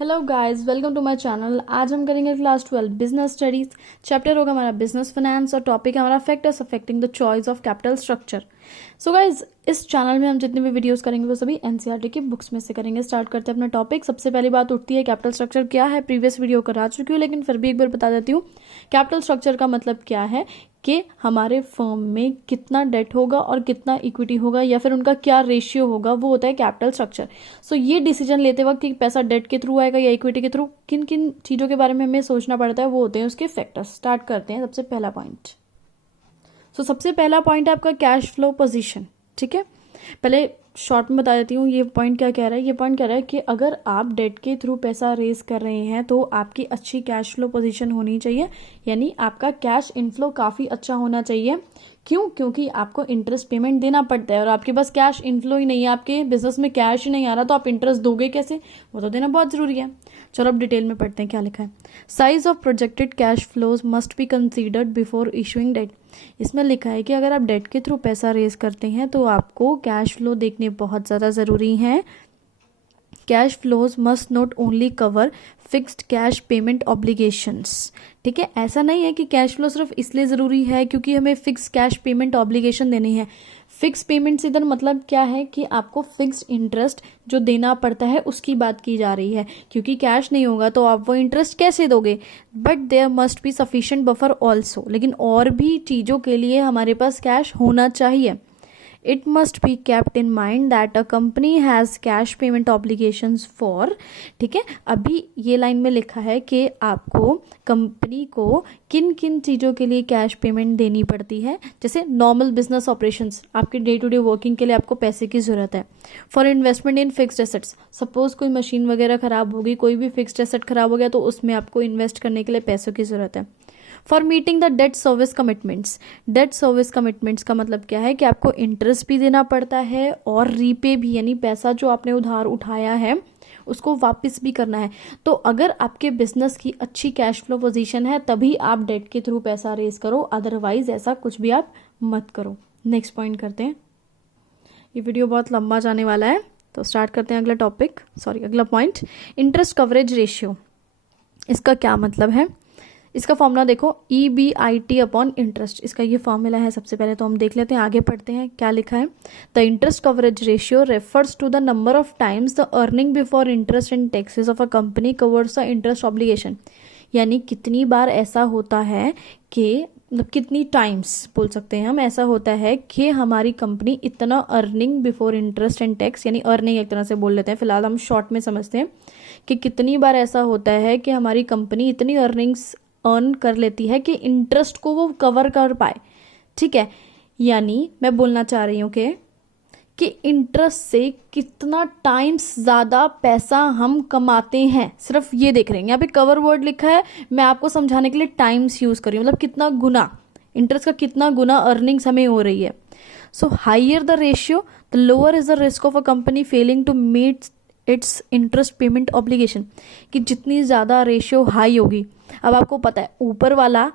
Hello guys, welcome to my channel. आज हम करेंगे क्लास 12 बिजनेस स्टडीज। चैप्टर होगा हमारा बिजनेस फाइनेंस और टॉपिक है हमारा factors affecting the choice of capital structure. So guys, इस चैनल में हम जितने भी वीडियोस करेंगे वो सभी एनसीईआरटी की बुक्स में से करेंगे। स्टार्ट करते हैं अपना टॉपिक। सबसे पहली बात उठती है कैपिटल स्ट्रक्चर क्या है। प्रीवियस वीडियो करा चुकी हूँ, लेकिन फिर भी एक बार बता देती हूँ। कैपिटल स्ट्रक्चर का मतलब क्या है कि हमारे फर्म में कितना डेट होगा और कितना इक्विटी होगा या फिर उनका क्या रेशियो होगा, वो होता है कैपिटल स्ट्रक्चर। सो ये डिसीजन लेते वक्त कि पैसा डेट के थ्रू आएगा या इक्विटी के थ्रू, किन किन चीज़ों के बारे में हमें सोचना पड़ता है, वो होते हैं उसके फैक्टर्स। स्टार्ट करते हैं सबसे पहला पॉइंट। सबसे पहला पॉइंट है आपका कैश फ्लो पोजीशन। ठीक है, पहले शॉर्ट में बता देती हूँ ये पॉइंट क्या कह रहा है। ये पॉइंट कह रहा है कि अगर आप डेट के थ्रू पैसा रेज कर रहे हैं तो आपकी अच्छी कैश फ्लो पोजीशन होनी चाहिए, यानी आपका कैश इनफ्लो काफ़ी अच्छा होना चाहिए। क्यों? क्योंकि आपको इंटरेस्ट पेमेंट देना पड़ता है और आपके पास कैश इनफ्लो ही नहीं है, आपके बिजनेस में कैश ही नहीं आ रहा, तो आप इंटरेस्ट दोगे कैसे? वो तो देना बहुत ज़रूरी है। चलो अब डिटेल में पढ़ते हैं क्या लिखा है। Size of projected cash flows must be considered before issuing debt. इसमें लिखा है कि अगर आप डेट के थ्रू पैसा रेज करते हैं तो आपको कैश फ्लो देखने बहुत ज़्यादा ज़रूरी हैं। Cash flows must not only cover fixed cash payment obligations. ठीक है, ऐसा नहीं है कि कैश फ्लो सिर्फ इसलिए ज़रूरी है क्योंकि हमें फिक्स कैश पेमेंट ऑब्लिगेशन देनी है। फिक्स पेमेंट से इधर मतलब क्या है कि आपको फिक्स्ड इंटरेस्ट जो देना पड़ता है उसकी बात की जा रही है, क्योंकि कैश नहीं होगा तो आप वो इंटरेस्ट कैसे दोगे। But there must be sufficient buffer also, लेकिन और भी चीज़ों के लिए हमारे पास कैश होना चाहिए। It must be kept in mind that a company has cash payment obligations for। ठीक है, अभी ये लाइन में लिखा है कि आपको कंपनी को किन किन चीज़ों के लिए कैश पेमेंट देनी पड़ती है। जैसे नॉर्मल बिजनेस ऑपरेशंस, आपके डे टू डे वर्किंग के लिए आपको पैसे की ज़रूरत है। For investment in fixed assets, suppose कोई मशीन वगैरह ख़राब होगी, कोई भी फिक्स्ड एसेट ख़राब हो गया तो उसमें आपको इन्वेस्ट करने के लिए पैसों की ज़रूरत है। For meeting the debt service commitments, debt service commitments का मतलब क्या है कि आपको इंटरेस्ट भी देना पड़ता है और रीपे भी, यानी पैसा जो आपने उधार उठाया है उसको वापस भी करना है। तो अगर आपके बिजनेस की अच्छी कैश फ्लो पोजीशन है तभी आप डेट के थ्रू पैसा रेज करो, अदरवाइज ऐसा कुछ भी आप मत करो। नेक्स्ट पॉइंट करते हैं, ये वीडियो बहुत लंबा जाने वाला है तो स्टार्ट करते हैं अगला पॉइंट। इंटरेस्ट कवरेज रेशियो, इसका क्या मतलब है? इसका फॉर्मूला देखो, EBIT अपॉन इंटरेस्ट, इसका ये फॉर्मूला है। सबसे पहले तो हम देख लेते हैं, आगे पढ़ते हैं क्या लिखा है। The interest coverage ratio refers to the number of times the earning before interest and taxes of a company covers the interest obligation. यानी कितनी बार ऐसा होता है कि, मतलब कितनी टाइम्स बोल सकते हैं हम, ऐसा होता है कि हमारी कंपनी इतना earning before interest and tax, यानी अर्निंग एक तरह से बोल लेते हैं, फिलहाल हम शॉर्ट में समझते हैं कि कितनी बार ऐसा होता है कि हमारी कंपनी इतनी अर्निंग्स अर्न कर लेती है कि इंटरेस्ट को वो कवर कर पाए। ठीक है, यानी मैं बोलना चाह रही हूँ कि इंटरेस्ट से कितना टाइम्स ज़्यादा पैसा हम कमाते हैं, सिर्फ ये देख रहे हैं। यहाँ पे कवर वर्ड लिखा है, मैं आपको समझाने के लिए टाइम्स यूज़ कर रही हूँ, मतलब कितना गुना, इंटरेस्ट का कितना गुना अर्निंग्स हमें हो रही है। So higher the ratio the lower is the risk of a company failing to meet its interest payment obligation. कि जितनी ज़्यादा रेशियो हाई होगी, अब आपको पता है ऊपर वाला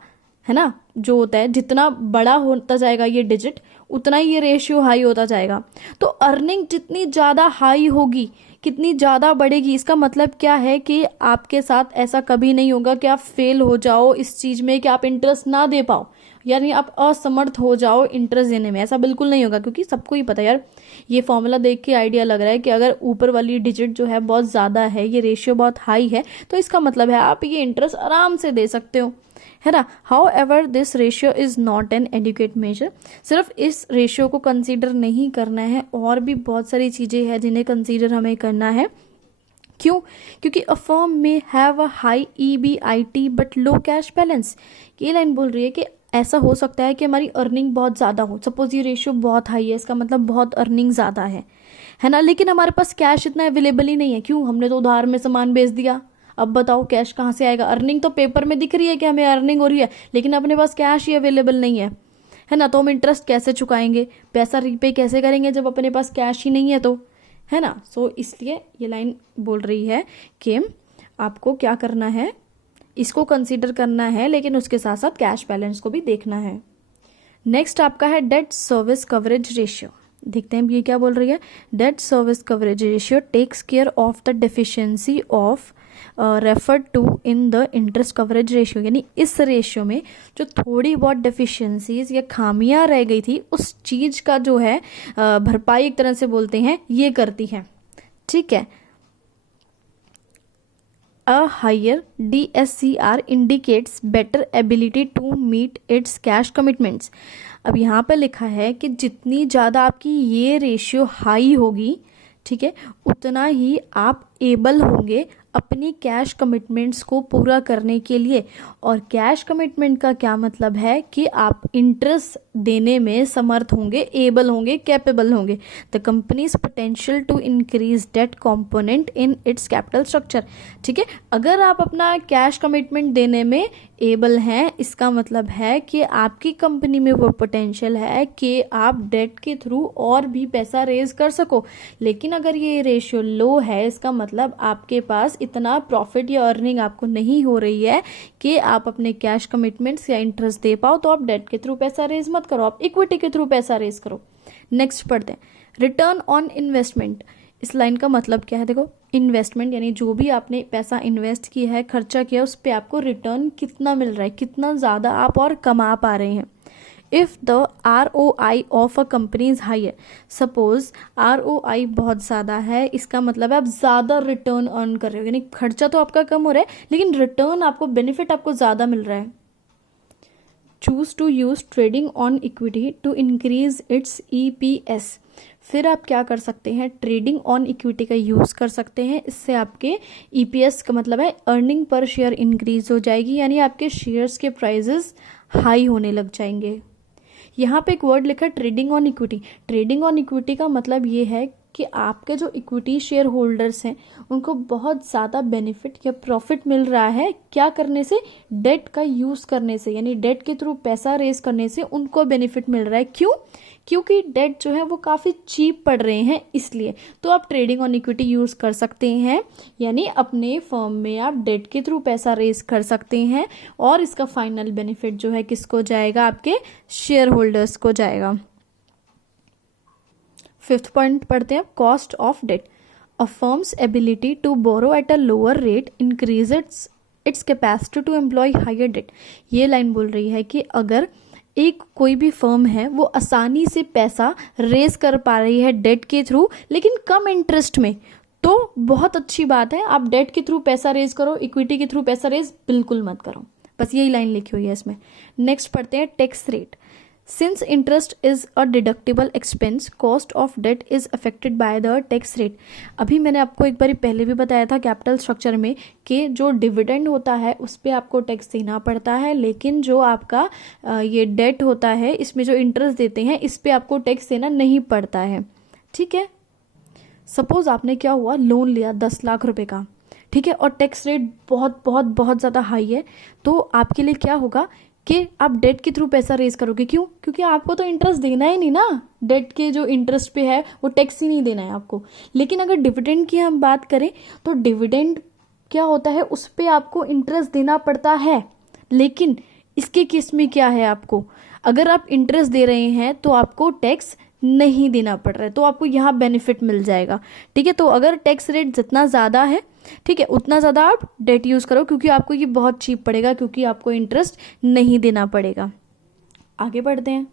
है ना जो होता है, जितना बड़ा होता जाएगा ये डिजिट उतना ही ये रेशियो हाई होता जाएगा। तो अर्निंग जितनी ज़्यादा हाई होगी, कितनी ज़्यादा बढ़ेगी, इसका मतलब क्या है कि आपके साथ ऐसा कभी नहीं होगा कि आप फेल हो जाओ इस चीज़ में कि आप इंटरेस्ट ना दे पाओ, यानी आप असमर्थ हो जाओ इंटरेस्ट देने में। ऐसा बिल्कुल नहीं होगा, क्योंकि सबको ही पता है यार, ये फॉर्मूला देख के आइडिया लग रहा है कि अगर ऊपर वाली डिजिट जो है बहुत ज़्यादा है, ये रेशियो बहुत हाई है, तो इसका मतलब है आप ये इंटरेस्ट आराम से दे सकते हो, है ना। However this ratio is not an adequate measure. सिर्फ इस रेशियो को कंसीडर नहीं करना है, और भी बहुत सारी चीज़ें हैं जिन्हें कंसीडर हमें करना है। क्यों? क्योंकि अ फर्म में have a high EBIT but low cash balance. ये लाइन बोल रही है कि ऐसा हो सकता है कि हमारी अर्निंग बहुत ज़्यादा हो, सपोज ये रेशियो बहुत हाई है, इसका मतलब बहुत अर्निंग ज़्यादा है ना, लेकिन हमारे पास कैश इतना अवेलेबल ही नहीं है। क्यों? हमने तो उधार में सामान बेच दिया। अब बताओ कैश कहाँ से आएगा? अर्निंग तो पेपर में दिख रही है कि हमें अर्निंग हो रही है, लेकिन अपने पास कैश ही अवेलेबल नहीं है ना। तो हम इंटरेस्ट कैसे चुकाएंगे, पैसा रीपे कैसे करेंगे जब अपने पास कैश ही नहीं है, तो है ना। सो इसलिए ये लाइन बोल रही है कि आपको क्या करना है, इसको कंसीडर करना है, लेकिन उसके साथ साथ कैश बैलेंस को भी देखना है। नेक्स्ट आपका है डेट सर्विस कवरेज रेशियो। देखते हैं ये क्या बोल रही है। Debt service coverage ratio takes care of the deficiency of referred to in the interest coverage ratio, यानी इस रेशियो में जो थोड़ी बहुत डेफिशिएंसीज या खामियां रह गई थी उस चीज़ का जो है भरपाई एक तरह से बोलते हैं ये करती है। ठीक है। A higher DSCR indicates better ability to meet its cash commitments। अब यहाँ पर लिखा है कि जितनी ज़्यादा आपकी ये रेशियो हाई होगी, ठीक है, उतना ही आप एबल होंगे अपनी कैश कमिटमेंट्स को पूरा करने के लिए। और कैश कमिटमेंट का क्या मतलब है कि आप इंटरेस्ट देने में समर्थ होंगे, एबल होंगे, कैपेबल होंगे। The company's potential to increase debt component in its capital structure. ठीक है, अगर आप अपना कैश कमिटमेंट देने में एबल हैं, इसका मतलब है कि आपकी कंपनी में वो पोटेंशियल है कि आप डेट के थ्रू और भी पैसा रेज कर सको। लेकिन अगर ये रेशियो लो है, इसका मतलब आपके पास इतना प्रॉफिट या अर्निंग आपको नहीं हो रही है कि आप अपने कैश कमिटमेंट्स या इंटरेस्ट दे पाओ, तो आप डेट के थ्रू पैसा रेज मत करो, आप इक्विटी के थ्रू पैसा रेज करो। नेक्स्ट पढ़ते हैं, रिटर्न ऑन इन्वेस्टमेंट। इस लाइन का मतलब क्या है? देखो, इन्वेस्टमेंट यानी जो भी आपने पैसा इन्वेस्ट किया है, खर्चा किया, उस पर आपको रिटर्न कितना मिल रहा है, कितना ज़्यादा आप और कमा पा रहे हैं। If the ROI of a company is higher, suppose ROI बहुत ज़्यादा है, इसका मतलब है आप ज़्यादा रिटर्न अर्न कर रहे हो, यानी खर्चा तो आपका कम हो रहा है लेकिन रिटर्न आपको, बेनिफिट आपको ज़्यादा मिल रहा है। Choose to use trading on equity to increase its EPS। फिर आप क्या कर सकते हैं, ट्रेडिंग ऑन इक्विटी का यूज़ कर सकते हैं, इससे आपके EPS का मतलब है अर्निंग पर शेयर इंक्रीज हो जाएगी, यानी आपके शेयर्स के प्राइजेस हाई होने लग जाएंगे। यहाँ पे एक वर्ड लिखा है trading on equity. Trading on equity का मतलब ये है कि आपके जो इक्विटी शेयर होल्डर्स हैं उनको बहुत ज़्यादा बेनिफिट या प्रॉफिट मिल रहा है, क्या करने से? डेट का यूज़ करने से, यानी डेट के थ्रू पैसा रेज करने से उनको बेनिफिट मिल रहा है। क्यों? क्योंकि डेट जो है वो काफ़ी चीप पड़ रहे हैं, इसलिए। तो आप ट्रेडिंग ऑन इक्विटी यूज़ कर सकते हैं, यानी अपने फर्म में आप डेट के थ्रू पैसा रेज कर सकते हैं और इसका फाइनल बेनिफिट जो है किसको जाएगा? आपके शेयर होल्डर्स को जाएगा। फिफ्थ पॉइंट पढ़ते हैं, cost of debt. A firm's ability to borrow at a lower rate increase its capacity to employ higher debt. ये लाइन बोल रही है कि अगर एक कोई भी फर्म है वो आसानी से पैसा रेज कर पा रही है डेट के थ्रू लेकिन कम इंटरेस्ट में, तो बहुत अच्छी बात है, आप डेट के थ्रू पैसा रेज करो, इक्विटी के थ्रू पैसा रेज बिल्कुल मत करो। बस यही लाइन लिखी हुई है इसमें। नेक्स्ट पढ़ते हैं, tax rate. Since interest is a deductible expense, cost of debt is affected by the tax rate। अभी मैंने आपको एक बार पहले भी बताया था कैपिटल स्ट्रक्चर में कि जो डिविडेंड होता है उस पर आपको टैक्स देना पड़ता है, लेकिन जो आपका ये डेट होता है इसमें जो इंटरेस्ट देते हैं इस पर आपको टैक्स देना नहीं पड़ता है। ठीक है, सपोज आपने क्या हुआ, लोन लिया 10 लाख रुपए का, ठीक है, और टैक्स रेट बहुत बहुत बहुत ज़्यादा हाई है, तो आपके लिए क्या होगा कि आप डेट के थ्रू पैसा रेज करोगे। क्यों? क्योंकि आपको तो इंटरेस्ट देना ही नहीं ना, डेट के जो इंटरेस्ट पे है वो टैक्स ही नहीं देना है आपको। लेकिन अगर डिविडेंड की हम बात करें तो डिविडेंड क्या होता है, उस पर आपको इंटरेस्ट देना पड़ता है, लेकिन इसके केस में क्या है, आपको अगर आप इंटरेस्ट दे रहे हैं तो आपको टैक्स नहीं देना पड़ रहा है, तो आपको यहाँ बेनिफिट मिल जाएगा। ठीक है, तो अगर टैक्स रेट जितना ज़्यादा है, ठीक है, उतना ज़्यादा आप डेट यूज़ करो, क्योंकि आपको ये बहुत चीप पड़ेगा, क्योंकि आपको इंटरेस्ट नहीं देना पड़ेगा। आगे बढ़ते हैं।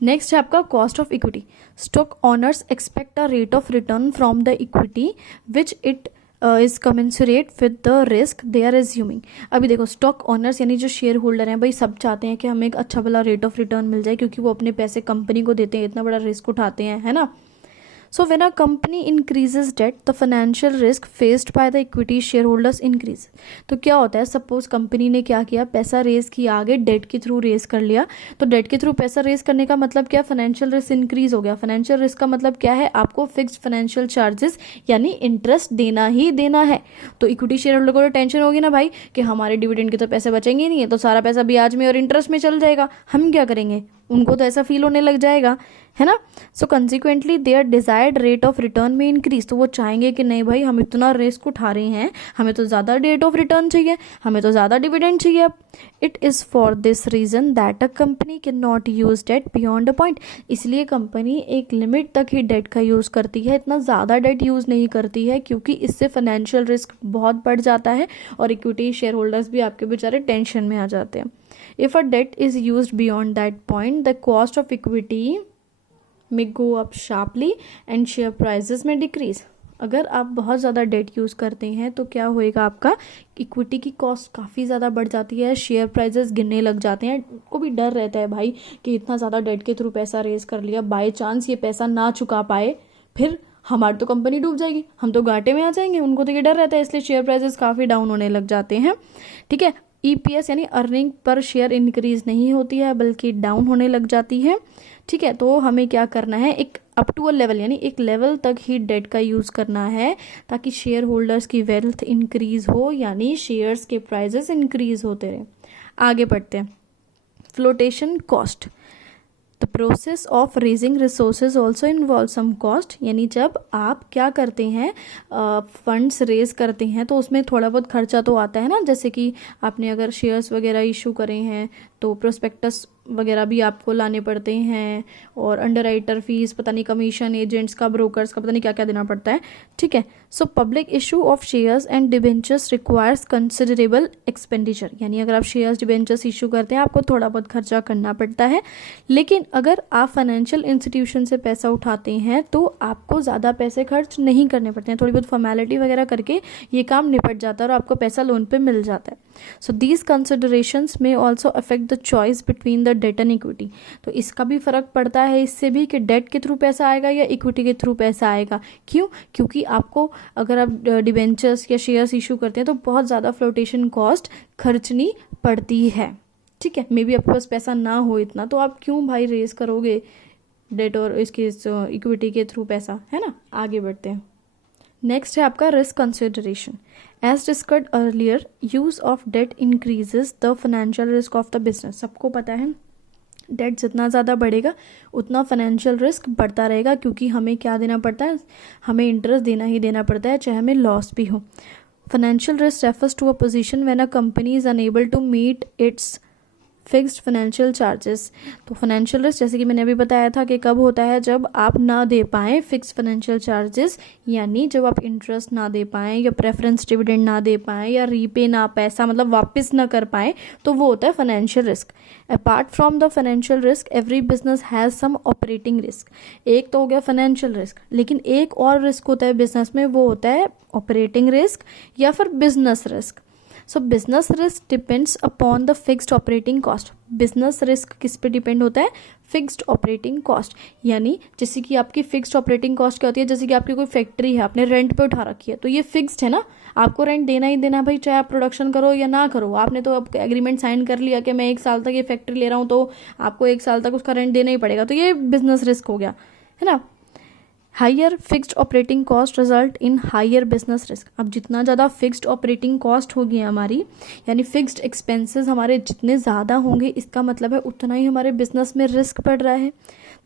नेक्स्ट है आपका cost of equity. Stock owners expect a rate of return from the equity which it is commensurate with the risk they are assuming. अभी देखो, स्टॉक ओनर्स यानी जो शेयर होल्डर हैं, भाई सब चाहते हैं कि हमें एक अच्छा वाला रेट ऑफ रिटर्न मिल जाए, क्योंकि वो अपने पैसे कंपनी को देते हैं, इतना बड़ा रिस्क उठाते हैं, है ना। So when a company increases debt, the financial risk faced by the equity shareholders increase। तो क्या होता है, सपोज कंपनी ने क्या किया, पैसा रेज किया, आगे डेट के थ्रू रेज कर लिया, तो डेट के थ्रू पैसा रेज करने का मतलब क्या, फाइनेंशियल रिस्क इंक्रीज हो गया। फाइनेंशियल रिस्क का मतलब क्या है, आपको फिक्स्ड फाइनेंशियल चार्जेस यानी इंटरेस्ट देना ही देना है। तो इक्विटी शेयर होल्डर को तो टेंशन होगी ना भाई कि हमारे डिविडेंड के तो पैसे बचेंगे ही नहीं है, तो सारा पैसा ब्याज में और इंटरेस्ट में चल जाएगा, हम क्या करेंगे, उनको तो ऐसा फील होने लग जाएगा, है ना। So consequently their desired rate of return may increase, तो वो चाहेंगे कि नहीं भाई हम इतना रिस्क उठा रहे हैं, हमें तो ज़्यादा रेट ऑफ रिटर्न चाहिए, हमें तो ज़्यादा डिविडेंड चाहिए। It is for this reason that a company can not use debt beyond a point, इसलिए कंपनी एक लिमिट तक ही डेट का यूज़ करती है, इतना ज़्यादा डेट यूज़ नहीं करती है, क्योंकि इससे फाइनेंशियल रिस्क बहुत बढ़ जाता है और इक्विटी शेयर होल्डर्स भी आपके बेचारे टेंशन में आ जाते हैं। If a debt is used beyond that point the cost of equity may go up sharply and share prices may decrease. अगर आप बहुत ज़्यादा डेट यूज़ करते हैं तो क्या होएगा, आपका इक्विटी की कॉस्ट काफ़ी ज़्यादा बढ़ जाती है, शेयर प्राइजेस गिरने लग जाते हैं। को भी डर रहता है भाई कि इतना ज़्यादा डेट के थ्रू पैसा रेज कर लिया, बाय चांस ये पैसा ना चुका पाए फिर हमारी तो कंपनी डूब जाएगी, हम तो घाटे में आ जाएंगे। उनको तो ये डर रहता है, इसलिए शेयर प्राइजेस काफ़ी डाउन होने लग जाते हैं। ठीक है, EPS यानी अर्निंग पर शेयर इंक्रीज नहीं होती है बल्कि डाउन होने लग जाती है। ठीक है, तो हमें क्या करना है, एक अप टू अ लेवल यानी एक लेवल तक ही डेट का यूज़ करना है ताकि शेयर होल्डर्स की वेल्थ इंक्रीज हो, यानी शेयर्स के प्राइजेस इंक्रीज होते रहे। आगे बढ़ते हैं, flotation cost. The process of raising resources also involve some cost, यानी जब आप क्या करते हैं फंड्स रेज करते हैं तो उसमें थोड़ा बहुत खर्चा तो आता है ना, जैसे कि आपने अगर शेयर्स वगैरह इशू करे हैं तो प्रोस्पेक्टस वगैरह भी आपको लाने पड़ते हैं, और अंडरराइटर फीस, पता नहीं कमीशन एजेंट्स का, ब्रोकर्स का, पता नहीं क्या क्या देना पड़ता है। ठीक है, so public issue of shares and debentures requires considerable expenditure, यानी अगर आप शेयर्स डिबेंचर्स इशू करते हैं आपको थोड़ा बहुत खर्चा करना पड़ता है। लेकिन अगर आप फाइनेंशियल इंस्टीट्यूशन से पैसा उठाते हैं तो आपको ज़्यादा पैसे खर्च नहीं करने पड़ते हैं, थोड़ी बहुत फॉर्मेलिटी वगैरह करके ये काम निपट जाता है और आपको पैसा लोन पे मिल जाता है। सो दीज कंसिडरेशंस में also affect the choice between the debt and equity, तो इसका भी फर्क पड़ता है इससे भी कि डेट के थ्रू पैसा आएगा या इक्विटी के थ्रू पैसा आएगा। क्यों? क्योंकि आपको अगर आप डिबेंचर्स या शेयर्स इशू करते हैं तो बहुत ज़्यादा फ्लोटेशन कॉस्ट खर्चनी पड़ती है। ठीक है, मे बी आपके पास पैसा ना हो इतना, तो आप क्यों भाई रेज करोगे डेट और इसके इक्विटी के थ्रू पैसा, है ना। आगे बढ़ते हैं, नेक्स्ट है आपका risk consideration. As discussed earlier, use of debt increases the financial risk of the business. सबको पता है डेट जितना ज़्यादा बढ़ेगा उतना फाइनेंशियल रिस्क बढ़ता रहेगा, क्योंकि हमें क्या देना पड़ता है, हमें इंटरेस्ट देना ही देना पड़ता है, चाहे हमें लॉस भी हो। Financial risk refers to a position when a company is unable to meet its fixed financial charges. तो फाइनेंशियल रिस्क जैसे कि मैंने अभी बताया था कि कब होता है, जब आप ना दे पाएँ फिक्स फाइनेंशियल चार्जेस, यानी जब आप इंटरेस्ट ना दे पाएँ या प्रेफरेंस डिविडेंड ना दे पाएँ या रीपे ना, पैसा मतलब वापस ना कर पाएँ, तो वो होता है financial risk. Apart from the financial risk every business has some operating risk. एक तो हो गया फाइनेंशियल रिस्क, लेकिन एक और रिस्क होता है बिजनेस में, वो होता है ऑपरेटिंग रिस्क या फिर business risk. So business risk depends upon the fixed operating cost. Business risk किस पे डिपेंड होता है, फिक्स्ड ऑपरेटिंग कॉस्ट, यानी जैसे कि आपकी फिक्स्ड ऑपरेटिंग कॉस्ट क्या होती है, जैसे कि आपकी कोई फैक्ट्री है आपने रेंट पे उठा रखी है तो ये फिक्स्ड है ना, आपको रेंट देना ही देना भाई, चाहे आप प्रोडक्शन करो या ना करो। आपने तो अब एग्रीमेंट साइन कर लिया कि मैं 1 साल तक ये फैक्ट्री ले रहा हूँ तो आपको 1 साल तक उसका रेंट देना ही पड़ेगा, तो ये बिजनेस रिस्क हो गया, है ना। Higher fixed operating cost result in higher business risk. अब जितना ज़्यादा फिक्स्ड ऑपरेटिंग कॉस्ट होगी हमारी, यानी फिक्स्ड एक्सपेंसेस हमारे जितने ज़्यादा होंगे, इसका मतलब है उतना ही हमारे बिजनेस में रिस्क बढ़ रहा है।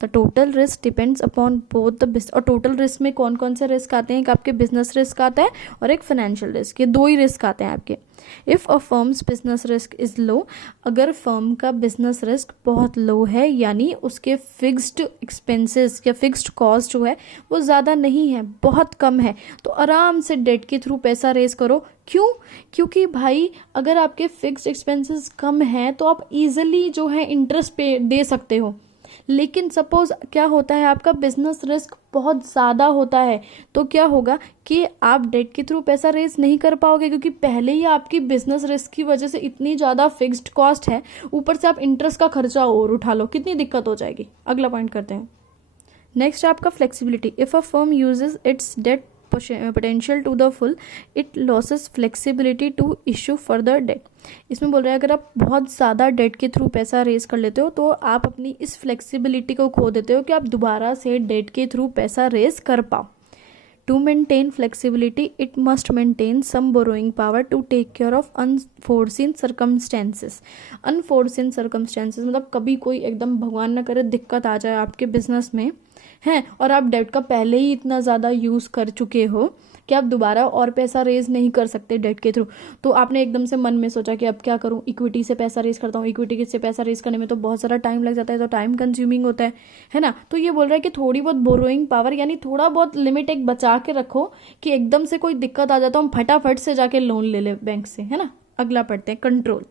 The total risk depends upon both the business. और टोटल रिस्क में कौन कौन से रिस्क आते हैं, एक आपके बिजनेस रिस्क आता है और एक फाइनेंशियल रिस्क, ये 2 ही रिस्क आते हैं आपके। If a firms business risk is low, अगर फर्म का बिजनेस रिस्क बहुत लो है, यानी उसके फिक्स्ड एक्सपेंसेस या फिक्स्ड कॉस्ट जो है वो ज़्यादा नहीं है, बहुत कम है, तो आराम से डेट के थ्रू पैसा रेज करो। क्यों? क्योंकि भाई अगर आपके फिक्स्ड एक्सपेंसेस कम हैं तो आप इजीली जो है इंटरेस्ट पे दे सकते हो। लेकिन सपोज क्या होता है, आपका बिजनेस रिस्क बहुत ज़्यादा होता है, तो क्या होगा कि आप डेट के थ्रू पैसा रेज नहीं कर पाओगे, क्योंकि पहले ही आपकी बिजनेस रिस्क की वजह से इतनी ज़्यादा फिक्स्ड कॉस्ट है, ऊपर से आप इंटरेस्ट का खर्चा और उठा लो, कितनी दिक्कत हो जाएगी। अगला पॉइंट करते हैं, नेक्स्ट है आपका flexibility. If a firm uses its debt potential to the full, it loses flexibility to issue further debt. इसमें बोल रहा है अगर आप बहुत ज़्यादा डेट के थ्रू पैसा रेज कर लेते हो तो आप अपनी इस फ्लेक्सिबिलिटी को खो देते हो कि आप दोबारा से डेट के थ्रू पैसा रेज कर पाओ। To maintain flexibility, it must maintain some borrowing power to take care of unforeseen circumstances. Unforeseen circumstances मतलब कभी कोई एकदम भगवान ना करे दिक्कत आ जाए आपके बिजनेस में हैं और आप डेट का पहले ही इतना ज़्यादा यूज़ कर चुके हो कि आप दोबारा और पैसा रेज नहीं कर सकते डेट के थ्रू। तो आपने एकदम से मन में सोचा कि अब क्या करूं, इक्विटी से पैसा रेज करता हूं। इक्विटी से पैसा रेज करने में तो बहुत सारा टाइम लग जाता है, तो टाइम कंज्यूमिंग होता है ना। तो ये बोल रहा है कि थोड़ी बहुत बोरोइंग पावर यानी थोड़ा बहुत लिमिट एक बचा के रखो कि एकदम से कोई दिक्कत आ जाता, हम फटाफट से जाके लोन ले ले बैंक से, है ना। अगला पढ़ते हैं, control.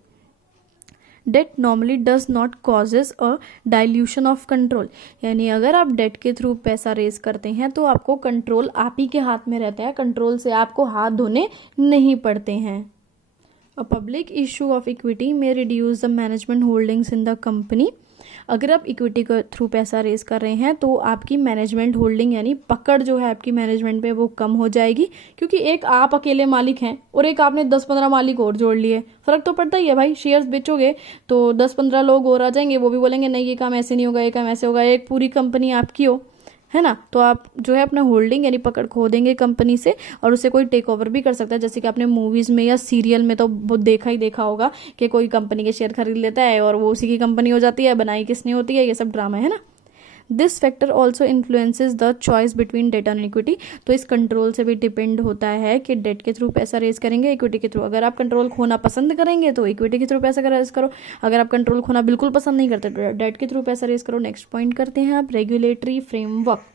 Debt normally does not causes a dilution of control, यानी अगर आप डेट के थ्रू पैसा रेज करते हैं तो आपको कंट्रोल आप ही के हाथ में रहता है, कंट्रोल से आपको हाथ धोने नहीं पड़ते हैं। A public issue of equity may reduce the management holdings in the company. अगर आप इक्विटी के थ्रू पैसा रेज कर रहे हैं तो आपकी मैनेजमेंट होल्डिंग यानी पकड़ जो है आपकी मैनेजमेंट पे वो कम हो जाएगी, क्योंकि एक आप अकेले मालिक हैं और एक आपने 10-15 मालिक और जोड़ लिए। फर्क तो पड़ता ही है भाई, शेयर्स बेचोगे तो 10-15 लोग और आ जाएंगे, वो भी बोलेंगे नहीं ये काम ऐसे नहीं होगा, ये काम ऐसे होगा। एक पूरी कंपनी आपकी हो, है ना, तो आप जो है अपना होल्डिंग यानी पकड़ खो देंगे कंपनी से और उसे कोई टेक ओवर भी कर सकता है। जैसे कि आपने मूवीज़ में या सीरियल में तो वो देखा होगा कि कोई कंपनी के शेयर खरीद लेता है और वो उसी की कंपनी हो जाती है, बनाई किसने होती है, ये सब ड्रामा है ना। This factor also influences the choice between debt and equity. तो इस कंट्रोल से भी डिपेंड होता है कि डेट के थ्रू पैसा रेज करेंगे इक्विटी के थ्रू। अगर आप कंट्रोल खोना पसंद करेंगे तो इक्विटी के थ्रू पैसा रेज करो, अगर आप कंट्रोल खोना बिल्कुल पसंद नहीं करते तो डेट के थ्रू पैसा रेज करो। नेक्स्ट पॉइंट करते हैं आप, regulatory framework.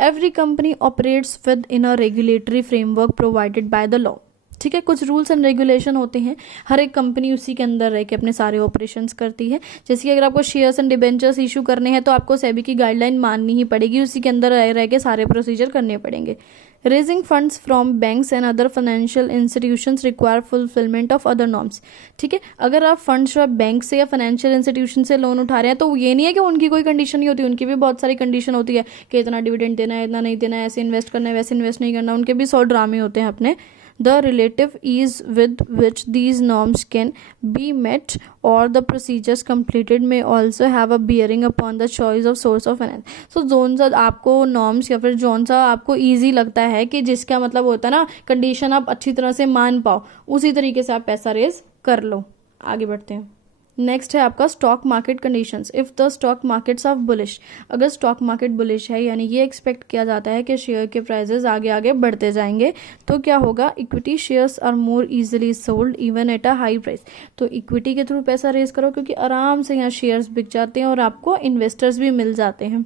Every company operates with in a regulatory framework provided by the law. ठीक है, कुछ रूल्स एंड रेगुलेशन होते हैं, हर एक कंपनी उसी के अंदर रह के अपने सारे ऑपरेशंस करती है। जैसे कि अगर आपको शेयर्स एंड डिबेंचर्स इशू करने हैं तो आपको सेबी की गाइडलाइन माननी ही पड़ेगी, उसी के अंदर रह के सारे प्रोसीजर करने पड़ेंगे। Raising funds from banks and other financial institutions require fulfilment of other norms. ठीक है, अगर आप फंड्स जो बैंक से या फाइनेंशियल इंस्टीट्यूशन से लोन उठा रहे हैं तो ये नहीं है कि उनकी कोई कंडीशन नहीं होती, उनकी भी बहुत सारी कंडीशन होती है कि इतना डिविडेंड देना है, इतना नहीं देना है, ऐसे इन्वेस्ट करना है, वैसे इन्वेस्ट नहीं करना, उनके भी 100 ड्रामे होते हैं अपने। The relative ease with which these norms can be met or the procedures completed may also have a bearing upon the choice of source of finance. So zone सा आपको norms या फिर जोन सा आपको easy लगता है कि जिसका मतलब होता है ना कंडीशन आप अच्छी तरह से मान पाओ, उसी तरीके से आप पैसा रेज कर लो। आगे बढ़ते हैं, नेक्स्ट है आपका stock market conditions. If the stock markets of bullish, अगर स्टॉक मार्केट बुलिश है यानी ये एक्सपेक्ट किया जाता है कि शेयर के प्राइसेस आगे आगे बढ़ते जाएंगे, तो क्या होगा, equity shares are more easily sold even at a high price. तो इक्विटी के थ्रू पैसा रेज करो क्योंकि आराम से यहाँ शेयर्स बिक जाते हैं और आपको इन्वेस्टर्स भी मिल जाते हैं।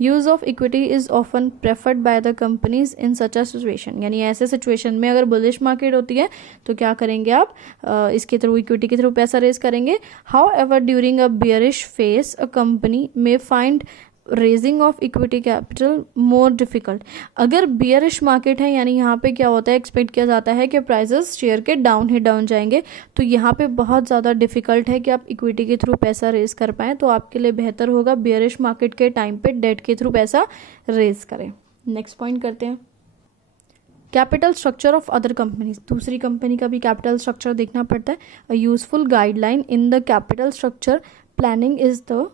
Use of equity is often preferred by the companies in such a situation, यानी ऐसे सिचुएशन में अगर बुलिश मार्केट होती है तो क्या करेंगे आप, इसके थ्रू इक्विटी के थ्रू पैसा रेज करेंगे। However during a bearish phase a company may find raising of equity capital more difficult. अगर बियरिश मार्केट है यानी यहाँ पे क्या होता है, एक्सपेक्ट किया जाता है कि प्राइसेस शेयर के डाउन ही डाउन जाएंगे, तो यहाँ पे बहुत ज़्यादा डिफिकल्ट है कि आप इक्विटी के थ्रू पैसा रेज कर पाएँ। तो आपके लिए बेहतर होगा बियरिश मार्केट के टाइम पे डेट के थ्रू पैसा रेज करें। नेक्स्ट पॉइंट करते हैं, capital structure of other companies. दूसरी कंपनी का भी कैपिटल स्ट्रक्चर देखना पड़ता है। A useful guideline in the capital structure planning is the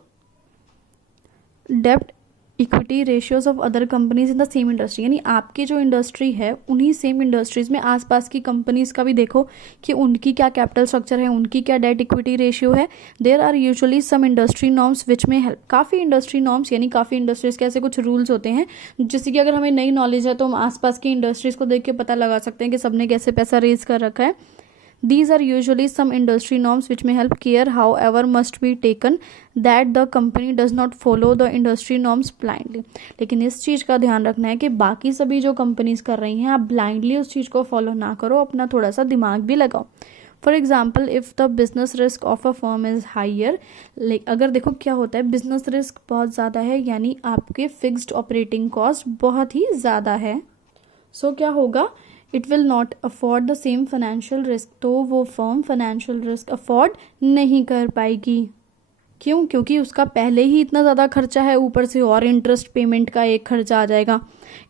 डेब्ट equity ratios of other companies in the same industry, यानी आपकी जो इंडस्ट्री है उन्हीं सेम इंडस्ट्रीज में आसपास की कंपनीज का भी देखो कि उनकी क्या कैपिटल स्ट्रक्चर है, उनकी क्या डेट इक्विटी रेशियो है। There are usually some industry norms which may help. काफ़ी इंडस्ट्री नॉर्म्स यानी काफ़ी इंडस्ट्रीज के ऐसे कुछ रूल्स होते हैं जैसे कि अगर हमें नई नॉलेज है तो हम आसपास की इंडस्ट्रीज को देख के पता लगा सकते हैं कि सबने कैसे पैसा रेज कर रखा है। These are usually some industry norms which may help. Care, however, must be taken that the company does not follow the industry norms blindly. लेकिन इस चीज़ का ध्यान रखना है कि बाकी सभी जो कंपनीज कर रही हैं आप ब्लाइंडली उस चीज़ को फॉलो ना करो, अपना थोड़ा सा दिमाग भी लगाओ। For example, if the business risk of a firm is higher, अगर देखो क्या होता है, बिजनेस रिस्क बहुत ज़्यादा है यानी आपके फिक्स्ड ऑपरेटिंग कॉस्ट बहुत ही ज़्यादा है, सो क्या होगा, it will not afford the same financial risk. तो वो फर्म फाइनेंशियल रिस्क अफोर्ड नहीं कर पाएगी। क्यों? क्योंकि उसका पहले ही इतना ज़्यादा खर्चा है, ऊपर से और इंटरेस्ट पेमेंट का एक खर्चा आ जाएगा।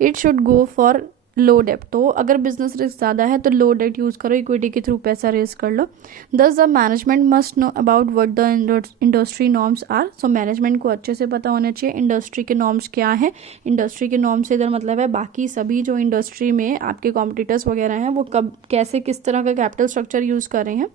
It should go for low debt, तो अगर बिजनेस रिस्क ज़्यादा है तो लो डेट यूज़ करो, इक्विटी के थ्रू पैसा रेज कर लो। Thus the management must know about what the industry norms are, so management को अच्छे से पता होना चाहिए इंडस्ट्री के नॉर्म्स क्या हैं। इंडस्ट्री के नॉर्म्स से इधर मतलब है बाकी सभी जो इंडस्ट्री में आपके कॉम्पिटिटर्स वगैरह हैं वो कब कैसे किस तरह का कैपिटल स्ट्रक्चर यूज़ कर रहे हैं,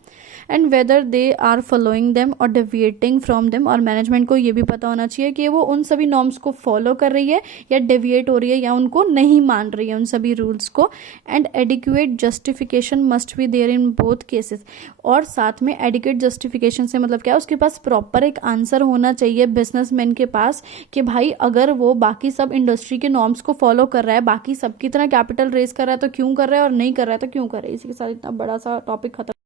and whether they are following them or deviating from them, और मैनेजमेंट को ये भी पता होना चाहिए कि वो उन सभी नॉर्म्स को फॉलो कर रही है या डेविएट हो रही है या उनको नहीं मान रही है उन सभी रूल्स को। And adequate justification must be there in both cases, और साथ में एडिक्वेट जस्टिफिकेशन से मतलब क्या है, उसके पास प्रॉपर एक आंसर होना चाहिए बिजनेसमैन के पास कि भाई अगर वो बाकी सब इंडस्ट्री के नॉर्म्स को फॉलो कर रहा है, बाकी सबकी तरह कैपिटल रेज कर रहा है तो क्यों कर रहा है, और नहीं कर रहा है तो क्यों कर रहा है। इसी के साथ इतना बड़ा सा टॉपिक खत्म।